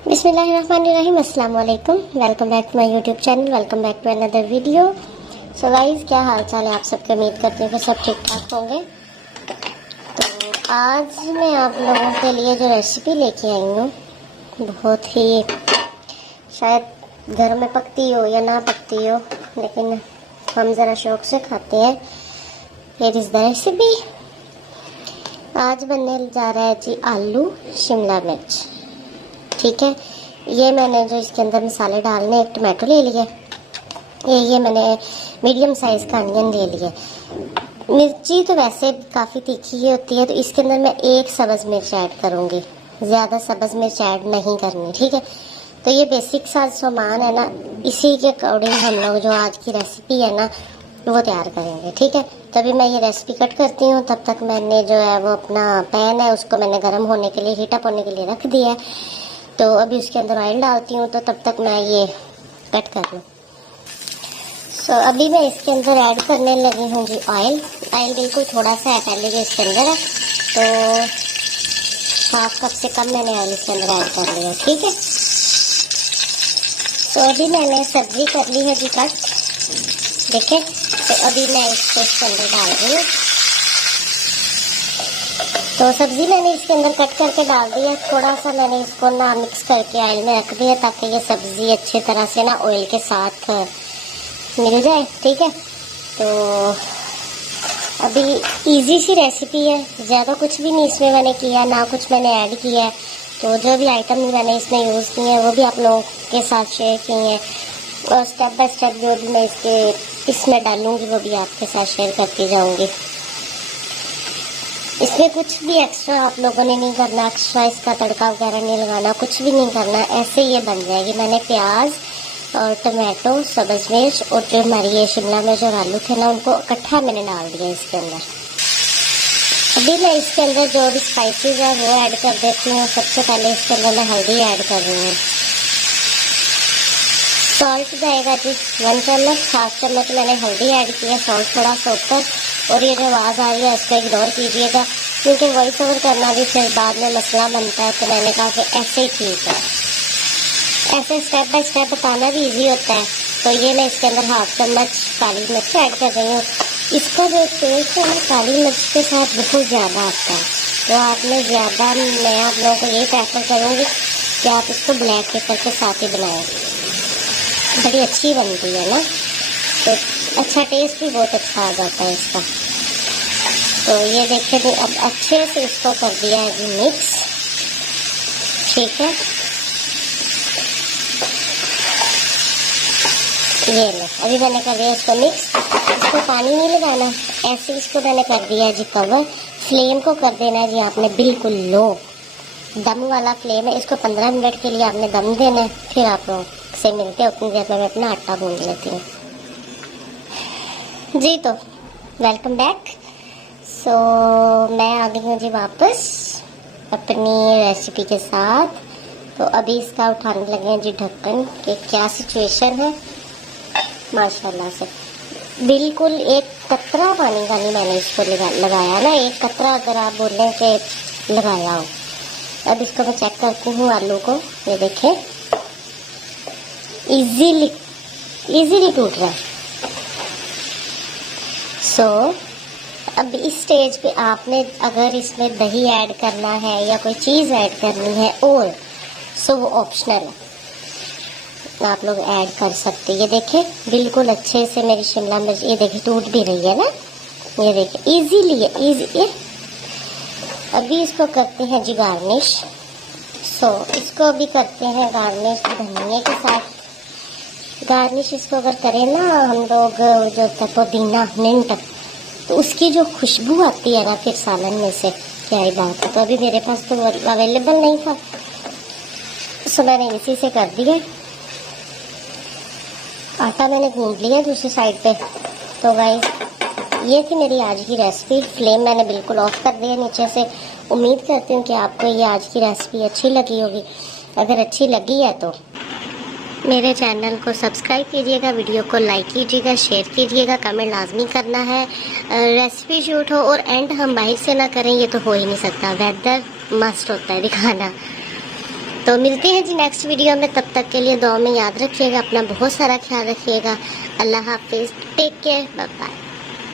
बिस्मिल्लाहिर्रहमानिर्रहीम, अस्सलाम वालेकुम। Welcome back to my YouTube channel. Welcome back to another video. So guys, क्या हाल चाल है आप सबके? उम्मीद करती हूँ कि सब ठीक ठाक होंगे। तो आज मैं आप लोगों के लिए जो रेसिपी लेके आई हूँ, बहुत ही शायद घर में पकती हो या ना पकती हो, लेकिन हम ज़रा शौक से खाते हैं। Here is the recipe. आज बनने जा रहा है जी आलू शिमला मिर्च। ठीक है, ये मैंने जो इसके अंदर मसाले डालने, एक टमाटो ले लिया, ये मैंने मीडियम साइज़ का अनियन ले लिया। मिर्ची तो वैसे काफ़ी तीखी ही होती है, तो इसके अंदर मैं एक सब्ज़ मिर्च ऐड करूँगी, ज़्यादा सब्ज़ मिर्च ऐड नहीं करनी। ठीक है, तो ये बेसिक सा सामान है ना, इसी के अकॉर्डिंग हम लोग जो आज की रेसिपी है ना वो तैयार करेंगे। ठीक है, तभी मैं ये रेसिपी कट करती हूँ। तब तक मैंने जो है वो अपना पैन है उसको मैंने गर्म होने के लिए, हीटअप होने के लिए रख दिया है। तो अभी उसके अंदर ऑयल डालती हूँ, तो तब तक मैं ये कट कर लूँ। सो अभी मैं इसके अंदर ऐड करने लगी हूँ जी ऑयल। ऑयल बिल्कुल थोड़ा सा है पहले जो इसके अंदर है, तो हाफ कप से कम मैंने ऑयल इसके अंदर ऐड कर लिया। ठीक है, तो अभी मैंने सब्जी कर ली है जी कट। देखिए, तो अभी मैं इसको इसके अंदर डाल रही हूँ। तो सब्जी मैंने इसके अंदर कट करके डाल दिया। थोड़ा सा मैंने इसको ना मिक्स करके ऑयल में रख दिया, ताकि ये सब्जी अच्छी तरह से ना ऑयल के साथ मिल जाए। ठीक है, तो अभी इजी सी रेसिपी है, ज़्यादा कुछ भी नहीं इसमें मैंने किया, ना कुछ मैंने ऐड किया है। तो जो भी आइटम मैंने इसमें यूज़ किए हैं वो भी आप लोगों के साथ शेयर किए हैं, और स्टेप बाय स्टेप जो भी मैं इसमें डालूँगी वो भी आपके साथ शेयर करती जाऊँगी। इसमें कुछ भी एक्स्ट्रा आप लोगों ने नहीं करना, एक्स्ट्रा इसका तड़का वगैरह नहीं लगाना, कुछ भी नहीं करना, ऐसे ये बन जाएगी। मैंने प्याज और टमाटो, सब्ज़ मिर्च और जो हमारी ये शिमला मिर्च और आलू थे ना, उनको इकट्ठा मैंने डाल दिया इसके अंदर। अभी मैं इसके अंदर जो भी स्पाइसेस है वो ऐड कर देती हूँ। सबसे पहले इसके अंदर मैं हल्दी ऐड कर रही हूँ। सॉल्ट जाएगा जी 1 चम्मच, हाफ चम्मच मैंने हल्दी ऐड किया, सॉल्ट थोड़ा सा ऊपर। और ये जो आवाज़ आ रही है इसको इग्नोर कीजिएगा, क्योंकि वॉइस ओवर करना भी फिर बाद में मसला बनता है। तो मैंने कहा कि ऐसे ही ठीक है, ऐसे स्टेप बाय स्टेप बताना भी इजी होता है। तो ये मैं इसके अंदर हाफ चम्मच काली मिर्च ऐड कर रही हूँ। इसका जो टेस्ट है ना काली मिर्च के साथ बहुत ज़्यादा आता है, तो आपने ज़्यादा, मैं आप लोगों को यही प्रेफर करूँगी कि आप इसको ब्लैक पेपर के साथ ही बनाएं, बड़ी अच्छी बनती है ना, तो अच्छा टेस्ट भी बहुत अच्छा आ जाता है इसका। तो ये देखिए, तो अब अच्छे से इसको कर दिया है जी मिक्स। ठीक है, ये लो, अभी मैंने कर दिया इसको मिक्स। इसको पानी नहीं लगाना, ऐसे इसको मैंने कर दिया है जी कवर। फ्लेम को कर देना है जी आपने बिल्कुल लो, दम वाला फ्लेम है। इसको 15 मिनट के लिए आपने दम देना है। फिर आप लोग से मिलते हैं, उतनी देर में मैं अपना आटा गूंद लेती हूँ जी। तो वेलकम बैक। सो मैं आ गई हूँ जी वापस अपनी रेसिपी के साथ। तो अभी इसका उठाने लगे हैं जी ढक्कन कि क्या सिचुएशन है। माशाल्लाह से बिल्कुल एक कतरा पानी का नहीं मैंने इसको लगाया ना, एक कतरा अगर आप बोलें कि लगाया हो। अब इसको मैं चेक करती हूँ आलू को। ये देखें, इजीली टूट रहा है। सो अब इस स्टेज पे आपने अगर इसमें दही ऐड करना है या कोई चीज़ ऐड करनी है, और सो वो ऑप्शनल है, आप लोग ऐड कर सकते। ये देखें, बिल्कुल अच्छे से मेरी शिमला मिर्च ये देखिए टूट भी रही है ना, ये देखिए इजीली है, इजी। अभी इसको करते हैं जी गार्निश। सो इसको अभी करते हैं गार्निश धनिया के साथ। गार्निश इसको अगर करें ना हम लोग, जो पुदीना मिंट, तो उसकी जो खुशबू आती है ना फिर सालन में से, क्या ही बात है। तो अभी मेरे पास तो अवेलेबल नहीं था, सो मैंने इसी से कर दिया। आटा मैंने गूंद लिया दूसरी साइड पे। तो गाइस, ये थी मेरी आज की रेसिपी। फ्लेम मैंने बिल्कुल ऑफ कर दिया नीचे से। उम्मीद करती हूँ कि आपको ये आज की रेसिपी अच्छी लगी होगी। अगर अच्छी लगी है तो मेरे चैनल को सब्सक्राइब कीजिएगा, वीडियो को लाइक कीजिएगा, शेयर कीजिएगा, कमेंट लाजमी करना है। रेसिपी शूट हो और एंड हम बाहर से ना करें, ये तो हो ही नहीं सकता। वेदर मस्ट होता है दिखाना। तो तो मिलते हैं जी नेक्स्ट वीडियो में, तब तक के लिए दुआ में याद रखिएगा, अपना बहुत सारा ख्याल रखिएगा। अल्लाह हाफिज़, टेक केयर, बाय बाय।